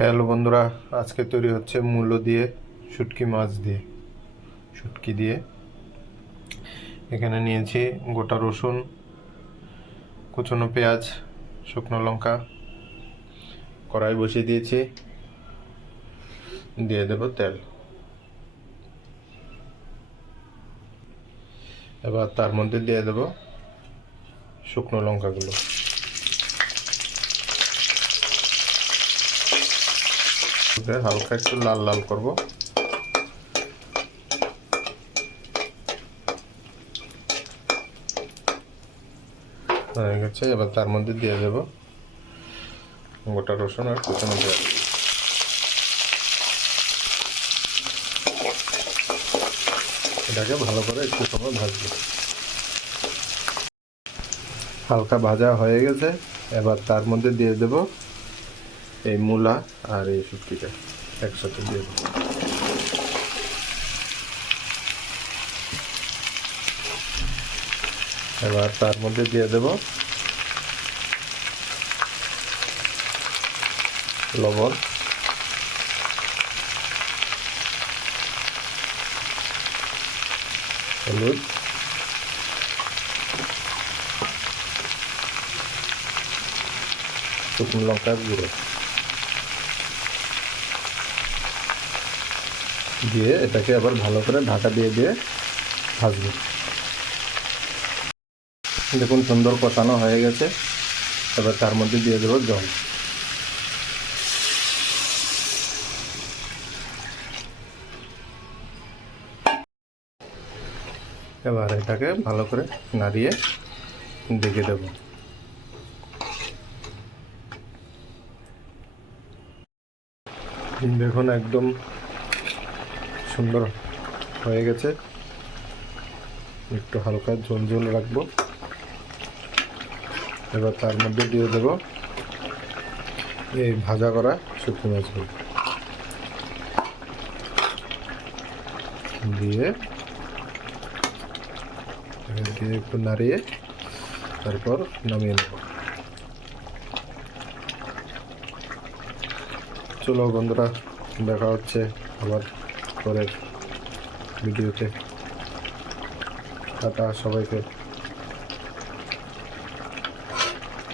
Hello বন্ধুরা, আজকে তৈরি হচ্ছে মূলো দিয়ে শুটকি মাছ দিয়ে শুটকি দিয়ে। এখানে নিয়েছি গোটা রসুন, কুচনো পেঁয়াজ, শুকনো লঙ্কা। কড়াই বসিয়ে দিয়েছি, দিয়ে দেব তেল। এবার তার মধ্যে দিয়ে দেব শুকনো লঙ্কাগুলো। হালকা একটু লাল লাল করব। হয়ে গেছে, এবার তার মধ্যে দিয়ে দেব গোটা রসুন আর কুচনো পেঁয়াজ। এটাকে ভালো করে একটু সময় ভাজবো। হালকা ভাজা হয়ে গেছে, এবার তার মধ্যে দিয়ে দেব এই মূলা আর এই শুটকিটা একসাথে দিয়ে দেব। এবার তার মধ্যে দিয়ে দেব লবণ, হলুদ, শুকনো লঙ্কার গুঁড়ো দিয়ে এটাকে আবার ভালো করে ঢাকা দিয়ে দিয়ে ভাজবো। দেখুন সুন্দর কষানো হয়ে গেছে, এবার তার মধ্যে দিয়ে দেবো জল। এবার এটাকে ভালো করে নাড়িয়ে ঢেকে দেব। দেখুন একদম সুন্দর হয়ে গেছে। একটু হালকা ঝোল ঝোল রাখবো। এবার তার মধ্যে দিয়ে দেব এই ভাজা করা শুকনো মাছগুলো দিয়ে একটু নাড়িয়ে তারপর নামিয়ে নেব। চলো বন্ধুরা, দেখা হচ্ছে আবার পরের ভিডিওতে। টাটা সবাইকে।